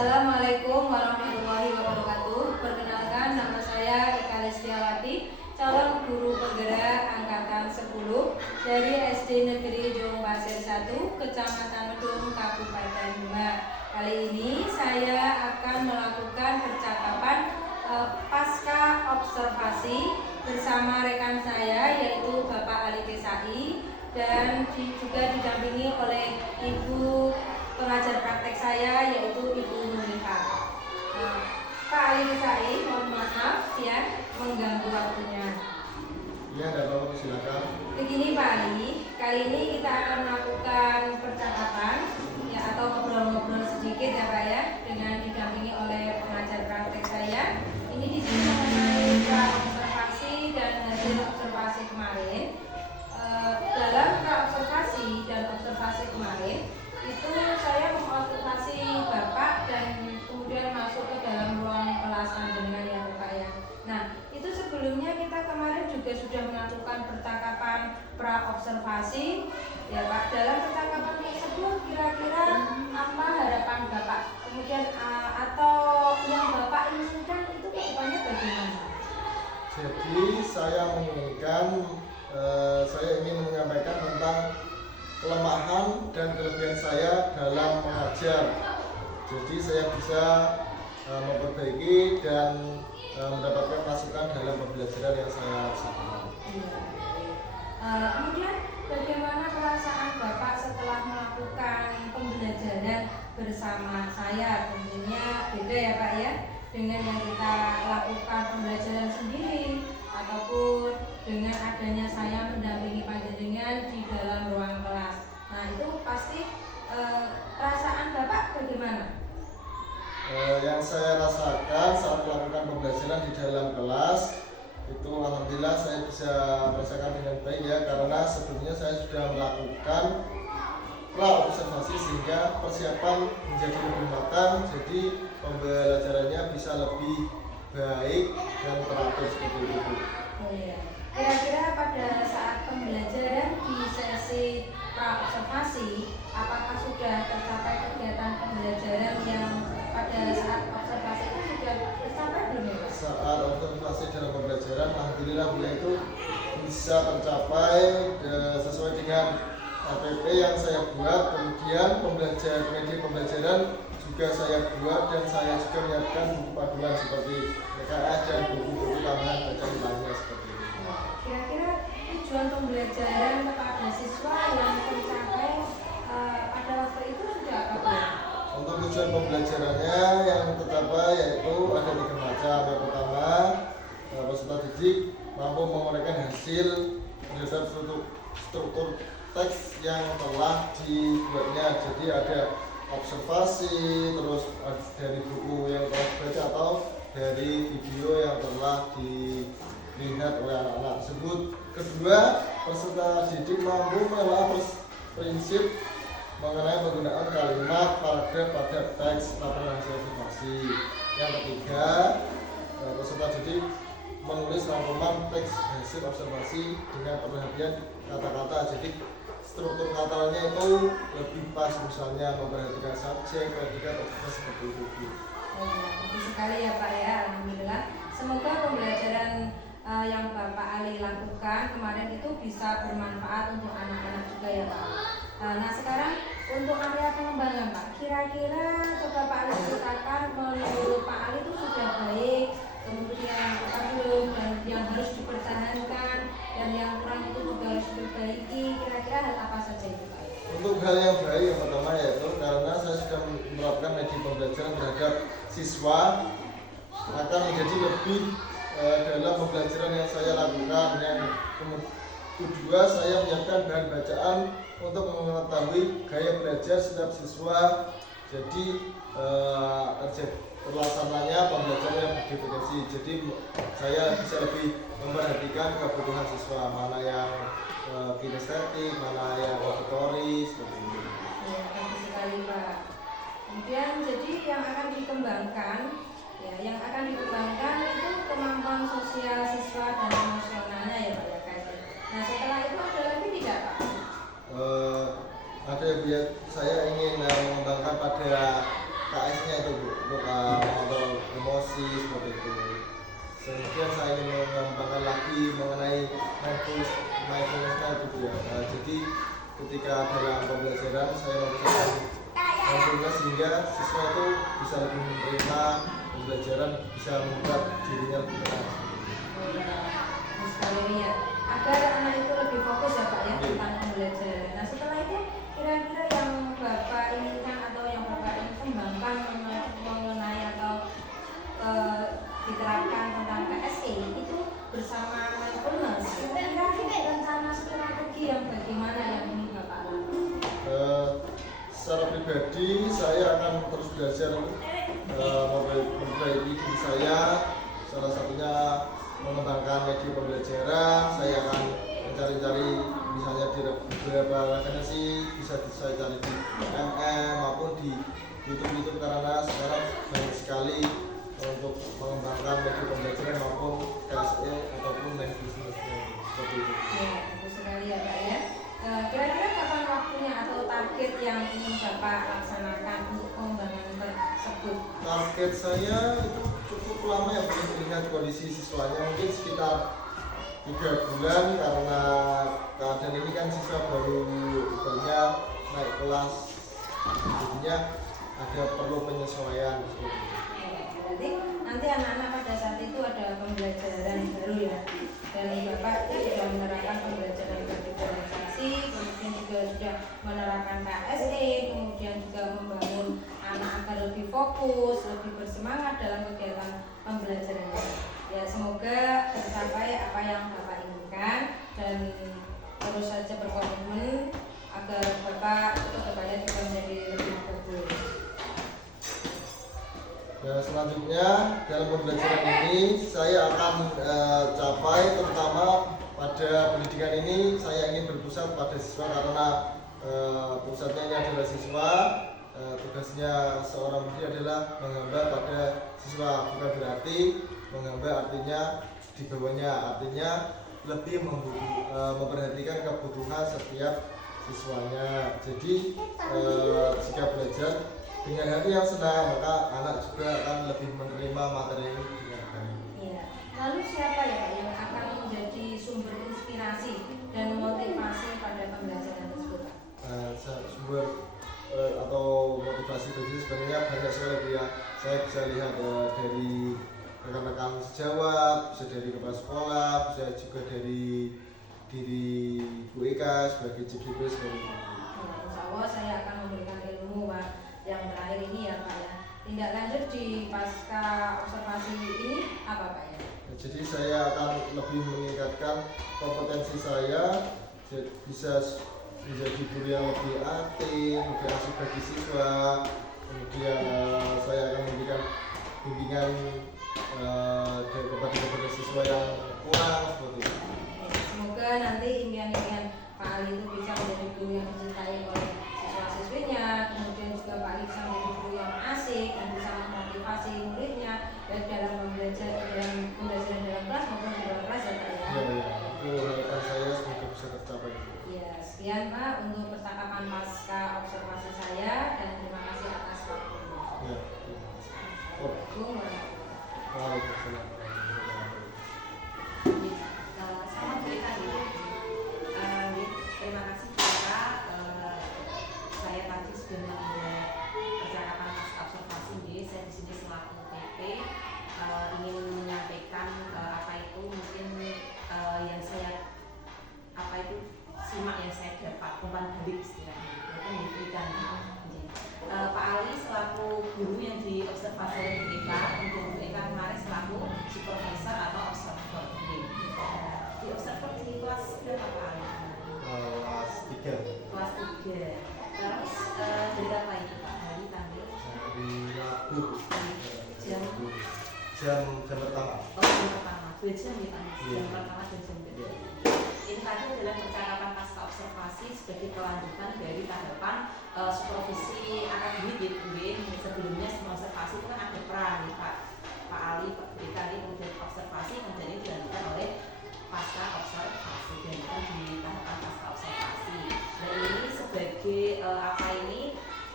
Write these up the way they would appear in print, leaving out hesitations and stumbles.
Assalamualaikum warahmatullahi wabarakatuh. Perkenalkan, nama saya Eka Lestiawati, calon guru penggerak angkatan 10 dari SD Negeri Jong Pasir 1, Kecamatan Medung, Kabupaten Demak. Kali ini saya akan melakukan percakapan pasca observasi bersama rekan saya, yaitu Bapak Ali Kesai, dan juga didampingi oleh Ibu pengajar praktek saya, yaitu Ibu Nurika. Pak Ali Kesai, mohon maaf ya mengganggu waktunya. Iya, ada apa-apa, silakan. Begini Pak Ali, kali ini kita akan melakukan percakapan ya, atau ngobrol-ngobrol sedikit ya Pak ya, dengan didampingi oleh pengajar praktek saya. Ini di sini mengenai pra-observasi dan hasil observasi kemarin. Dalam pra-observasi dan observasi kemarin itu saya mengonsultasi Bapak dan kemudian masuk ke dalam ruang kelas dengan ya Bapak ya. Nah, itu sebelumnya kita kemarin juga sudah melakukan percakapan pra-observasi ya Pak. Dalam percakapan tersebut kira-kira apa harapan Bapak? Kemudian atau yang Bapak inginkan itu kedepannya bagaimana? Jadi saya menginginkan, saya ingin menyampaikan tentang kelemahan dan kelebihan saya dalam mengajar. Jadi saya bisa memperbaiki dan mendapatkan masukan dalam pembelajaran yang saya lakukan. Kemudian bagaimana perasaan Bapak setelah melakukan pembelajaran bersama saya? Tentunya beda ya Pak ya, dengan yang kita lakukan pembelajaran sendiri ataupun dengan adanya saya mendampingi panjenengan di dalam ruang kelas. Nah itu pasti perasaan Bapak bagaimana? Yang saya rasakan saat melakukan pembelajaran di dalam kelas itu alhamdulillah saya bisa merasakan dengan baik ya, karena sebelumnya saya sudah melakukan pra-observasi sehingga persiapan menjadi lebih matang, jadi pembelajarannya bisa lebih baik dan teratur seperti itu. Oh iya. Kira-kira pada saat pembelajaran di sesi pra-observasi, apakah sudah tercapai kegiatan pembelajaran yang pada saat observasi itu sudah tercapai belum ya? Saat observasi dalam pembelajaran, alhamdulillah beliau itu bisa tercapai sesuai dengan RPP yang saya buat. Kemudian media pembelajaran juga saya buat, dan saya juga menyiapkan buku panduan seperti PKS dan buku-buku tambahan bacaan lainnya seperti ini. Kira-kira tujuan pembelajaran kepada siswa yang tercapai pada waktu itu sudah apa Pak? Untuk tujuan pembelajarannya yang tercapai yaitu ada 3 macam. Yang pertama, peserta didik mampu menguraikan hasil terhadap struktur teks yang telah dibuatnya. Jadi ada observasi, terus dari buku yang telah dibaca atau dari video yang telah dilihat oleh anak-anak tersebut. Kedua, peserta didik mampu menelaah prinsip mengenai penggunaan kalimat paragraf pada teks laporan hasil observasi. Yang ketiga, peserta didik menulis rangkuman teks hasil observasi dengan perhatian kata-kata. Jadi struktur katanya itu lebih pas, misalnya memperhatikan subjek, predikat, objek seperti itu. Bagus sekali ya Pak ya, alhamdulillah. Semoga pembelajaran yang Bapak Ali lakukan kemarin itu bisa bermanfaat untuk anak-anak juga ya Pak. Nah sekarang untuk area pengembangan Pak, kira-kira coba Pak Ali ceritakan menurut Pak Ali itu sudah baik, kemudian apa belum, dan yang harus dipertahankan dan yang kurang itu juga harus diperbaiki. Kira-kira hal apa saja itu Pak? Untuk hal yang baik, yang pertama yaitu karena saya sudah menerapkan media pembelajaran terhadap siswa, akan menjadi lebih dalam pembelajaran yang saya lakukan. Yang kedua, saya menyiapkan bahan bacaan untuk mengetahui gaya belajar setiap siswa. Jadi terlaksananya pembelajaran yang berdefinisi. Jadi saya bisa lebih memperhatikan kebutuhan siswa, mana yang kinestetik, mana yang auditoris, seperti ini. Ya, bagus sekali Pak. Kemudian jadi yang akan dikembangkan itu kemampuan sosial siswa dan emosionalnya ya Pak ya kayaknya. Nah setelah itu ada lagi tidak Pak? Ada biar saya ingin mengembangkan pada KS-nya itu Bu. untuk mengontrol emosi seperti itu. Kemudian saya ingin mengembangkan lagi mengenai mindfulness gitu ya. Jadi ketika dalam pembelajaran saya mempersiapkan mindfulness sehingga siswa itu bisa lebih menerima pembelajaran, bisa membuat dirinya lebih tenang. Sekali ini ya, agar anak itu lebih fokus ya Pak ya tentang pembelajaran. Nah setelah itu kira-kira yang Bapak inginkan atau yang Bapak ingin kembangkan mengenai atau diterapkan tentang KSE itu bersama mindfulness, kira-kira rencana strategi yang bagaimana yang ingin Bapak lakukan? Secara pribadi saya akan terus belajar memperbaiki diri saya, salah satunya mengembangkan media pembelajaran. Saya akan mencari-cari misalnya di beberapa referensi, bisa saya cari di MM maupun di YouTube karena sekarang banyak sekali untuk mengembangkan media pembelajaran maupun KSE ataupun mindfulness seperti itu. Ya, bagus sekali ya Pak ya. Kira-kira kapan waktunya atau target yang ingin Bapak laksanakan untuk pengembangan tersebut? Target saya itu cukup lama ya, belum melihat kondisi siswanya, mungkin sekitar 3 bulan karena keadaan ini kan siswa baru banyak naik kelas, jadinya ada perlu penyesuaian. Berarti nanti anak-anak pada saat itu ada pembelajaran baru ya, dan Bapak itu sudah menerapkan pembelajaran berdifferensiasi, kemudian juga sudah menerapkan KSE, kemudian juga membangun anak agar lebih fokus, lebih bersemangat dalam kegiatan pembelajarannya. Ya semoga tercapai apa yang Bapak inginkan dan terus saja berkomitmen agar Bapak kedepannya juga menjadi lebih bagus. Dan selanjutnya dalam pembelajaran ini saya akan capai terutama pada pendidikan ini saya ingin berpusat pada siswa karena pusatnya ini adalah siswa. Tugasnya seorang guru adalah menghamba pada siswa, bukan berarti menghamba artinya di bawahnya, artinya lebih memperhatikan kebutuhan setiap siswanya. Jadi jika belajar dengan hati yang senang, maka anak juga akan lebih menerima materi ini dengan baik. Ya. Lalu siapa ya Pak yang akan menjadi sumber inspirasi dan motivasi pada pembelajaran tersebut Pak? Sumber atau motivasi bagi sebenarnya banyak sekali ya. Saya bisa lihat dari rekan-rekan sejawat, bisa dari kepala sekolah, bisa juga dari diri Bu Eka sebagai CGP seperti itu. Insya Allah saya akan memberikan ilmu Pak yang terakhir ini ya Pak ya. Tindak lanjut di pasca observasi ini apa Pak ya? Jadi saya akan lebih meningkatkan kompetensi saya, bisa menjadi guru yang lebih aktif, lebih asik bagi siswa. Kemudian saya akan memberikan bimbingan kepada siswa yang kurang seperti itu. Semoga nanti impian-impian Pak Ali itu bisa menjadi guru yang dicintai oleh siswa-siswinya, kemudian juga Pak Ali bisa menjadi guru yang asik dan bisa memotivasi muridnya baik dalam pembelajaran dalam kelas maupun di luar kelas ya Pak ya. Iya, itu harapan saya semoga bisa tercapai. Ya, sekian Pak untuk percakapan pasca observasi saya dan terima kasih atas waktunya. Ya, terima kasih. Assalamualaikum warahmatullahi wabarakatuh. Waalaikumsalam. Sama cerita gitu. Terima kasih Bapak. Saya tadi sudah membuat percakapan pasca observasi. Saya di sini selaku TP ingin menyampaikan apa itu mungkin yang saya simak yang saya dapat umpan balik istilahnya itu memberikan Pak Ali selaku guru yang diobservasi oleh Bu Eka, kemudian Bu Eka kemarin selaku supervisor atau observer. Di observer di kelas berapa Pak Ali? Kelas 3. Kelas 3. Terus dari apa ini Pak? Hari tanggal? Hari Rabu. Jam pertama. Oh, jam pertama. 2 jam ya Pak? Jam pertama dan jam kedua. Ini tadi adalah percakapan pasca observasi sebagai kelanjutan dari tahapan supervisi akademik gitu. Sebelumnya observasi itu kan ada peran nih Pak Ali, Pak Ali kemudian observasi, kemudian ini dilanjutkan oleh pasca observasi dan kan di tahapan pasca observasi. Dan ini sebagai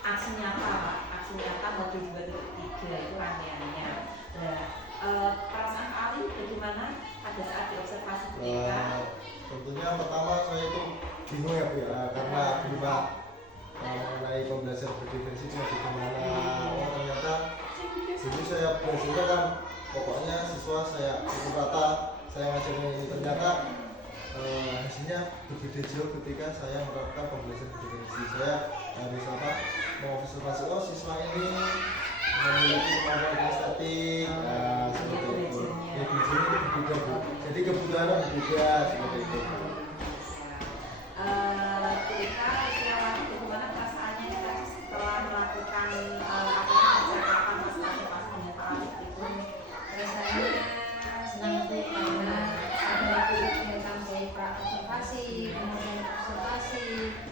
aksi nyata Pak, aksi nyata modul 2.3 ada itu rangkaiannya. Nah, perasaan Pak Ali bagaimana pada saat diobservasi Bu Eka? Tentunya pertama saya itu bingung ya Bu ya, karena belum mengenai pembelajaran berdiferensi itu bagaimana. Oh ternyata dulu saya belajarnya kan pokoknya siswa saya pukul rata, saya ngajarin ini, ternyata hasilnya berbeda jauh ketika saya menerapkan pembelajaran berdiferensi. Saya harus mengobservasi, oh siswa ini memiliki kemampuan kinestetik, seperti itu. Ya belajarnya itu berbeda Bu, jadi kebutuhannya berbeda seperti itu. Ketika bagaimana perasaannya setelah melakukan percakapan pas dengan Pak Ali itu? Rasanya senang Bu, karena ada kegiatan dari observasi, kemudian observasi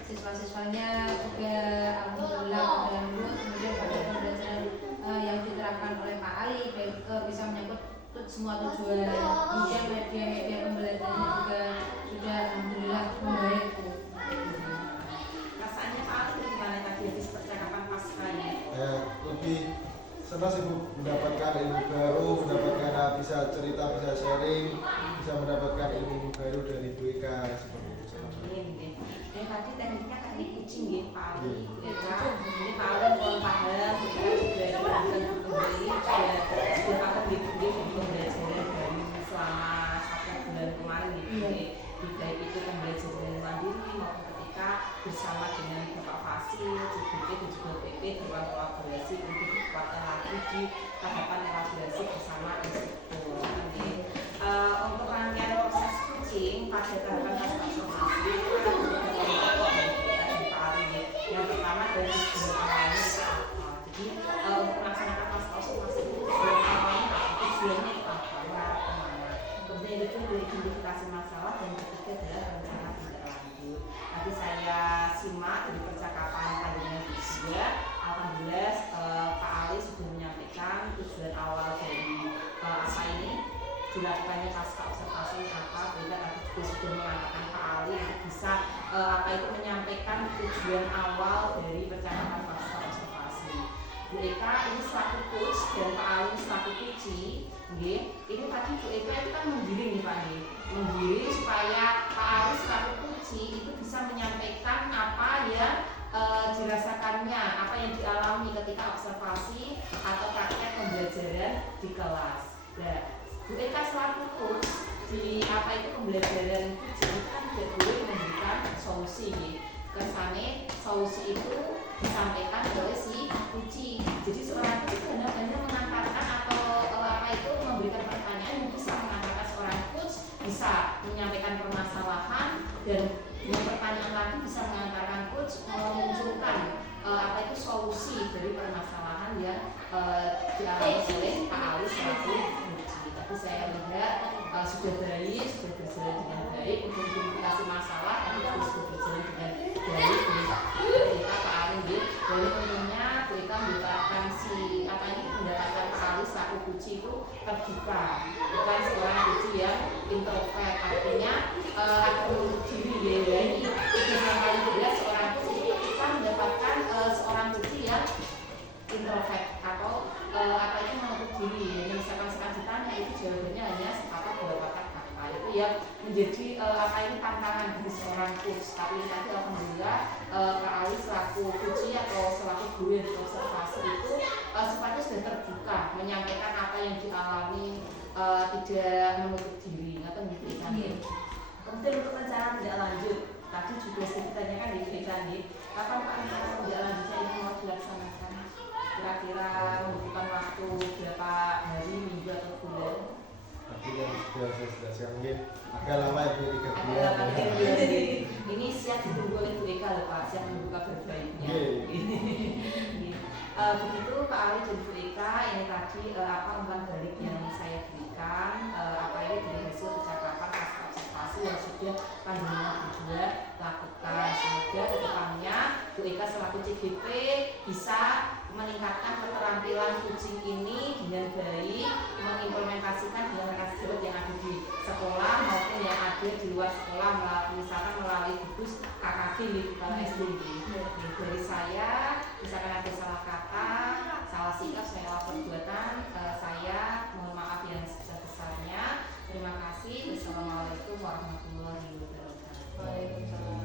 siswa-siswanya juga alhamdulillah pada lulus, kemudian pada pembelajaran yang diterapkan oleh Pak Ali baik bisa menyangkut semua tujuan, kemudian media-media pembelajarannya juga sudah alhamdulillah membaik Bu. Rasanya Pak Ali bagaimana tadi habis percakapan paskanya? Lebih senang sih Bu, mendapatkan ilmu baru, mendapatkan bisa cerita, bisa sharing, bisa mendapatkan ilmu baru dari Bu Eka seperti itu. Yang tadi tekniknya teknik kucing ya Pak Ali. Ini Pak Ali mohon paham, kita juga akan kembali sudah akan diikuti pembelajaran dari selama 1 bulan kemarin gitu. Baik itu pembelajaran mandiri maupun ketika bersama dengan Bapak Fasil, CGP dan juga PP dalam kolaborasi untuk kekuatan lagi di tahapan elaborasi bersama instruktur. Untuk rangkaian proses kucing pada tahapan pasca observasi itu ada beberapa pokok dari Pak Ali. Yang pertama dari tujuan awalnya itu apa? Jadi untuk melaksanakan pasca observasi itu tujuan awalnya apa? Tujuannya itu apa? Kemana? Kemudian itu identifikasi masalah dan ketiga adalah rencana tindak lanjut. Tadi saya simak dari percakapan pandangan kedua, alhamdulillah Pak Ali sudah menyampaikan tujuan awal dari apa ini dilakukannya pasca observasi apa. Kita tadi juga sudah mengatakan Pak Ali untuk bisa menyampaikan tujuan awal dari percakapan pasca observasi. Bu Eka ini selaku coach dan Pak Ali selaku kuci. Ini tadi Bu Eka itu kan menggiring nih Pak nih, menggiring supaya Pak Ali selaku kuci itu bisa menyampaikan apa yang dirasakannya, apa yang dialami ketika observasi atau praktek pembelajaran di kelas. Nah, Bu Eka selaku coach di pembelajaran kucing kan tidak boleh memberikan solusi. Kesannya solusi itu disampaikan oleh si kucing. Jadi seorang coach hanya mengantarkan atau memberikan pertanyaan yang bisa mengantarkan seorang coach bisa menyampaikan permasalahan, dan yang pertanyaan lagi bisa mengantarkan coach memunculkan solusi dari permasalahan yang dialami oleh Pak Ali selaku kucing. Tapi saya lihat sudah baik, sudah berjalan dengan baik untuk identifikasi masalah, tapi sudah berjalan dengan baik ketika Pak Ali. Dan tentunya kita mendapatkan mendapatkan Pak Ali selaku kucing itu terbuka, bukan seorang kucing yang introvert, artinya akan menutup diri. Ini yang paling jelas seorang kucing itu kita mendapatkan seorang kucing yang introvert atau menutup diri. Yang misalkan sekarang ditanya itu jawabannya hanya sepatah dua patah kata. Itu yang menjadi tantangan bagi seorang coach. Tapi nanti alhamdulillah Pak Ali selaku kucing atau selaku guru yang diobservasi itu sifatnya sudah terbuka, menyampaikan apa yang dialami, tidak menutup diri, atau gitu kan. Kemudian untuk rencana tidak lanjut, tadi juga sudah ditanyakan di Ikan, kapan Pak rencana tidak lanjutnya ini mau dilaksanakan? Kira-kira membutuhkan waktu berapa hari, minggu atau bulan? Tapi yang sudah saya jelaskan mungkin agak lama ya Bu, 3 bulan. Agak lama ya. Ini siap ditunggu oleh Bu Eka loh Pak, siap membuka berbaiknya. Begitu Pak Ali dan Bu Eka, ini tadi umpan balik yang saya berikan, ini dari hasil percakapan pasca observasi yang sudah pandangan kedua lakukan. Semoga ke depannya Bu Eka selaku CGP bisa meningkatkan keterampilan kucing ini dengan baik, mengimplementasikan dengan hasil yang ada di sekolah maupun yang ada di luar sekolah, misalkan melalui gugus KKG di kepala SD. Dari saya, misalkan ada salah kata, salah salah sikap, salah perbuatan, saya mohon maaf yang sebesar-besarnya. Terima kasih. Wassalamualaikum warahmatullahi wabarakatuh. Waalaikumsalam.